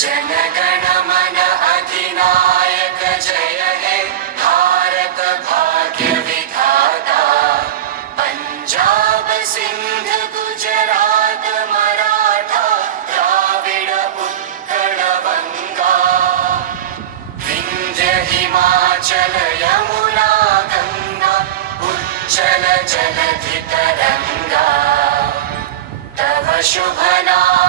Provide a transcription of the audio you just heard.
जनगण मन अधिनायक जय हे भारत भाग्य विधाता। पंजाब सिंध गुजरात मराठा द्राविड उत्कल बंगा। विंध्य हिमाचल यमुना गंगा उच्चल जलधि तरंगा। तव शुभ नाम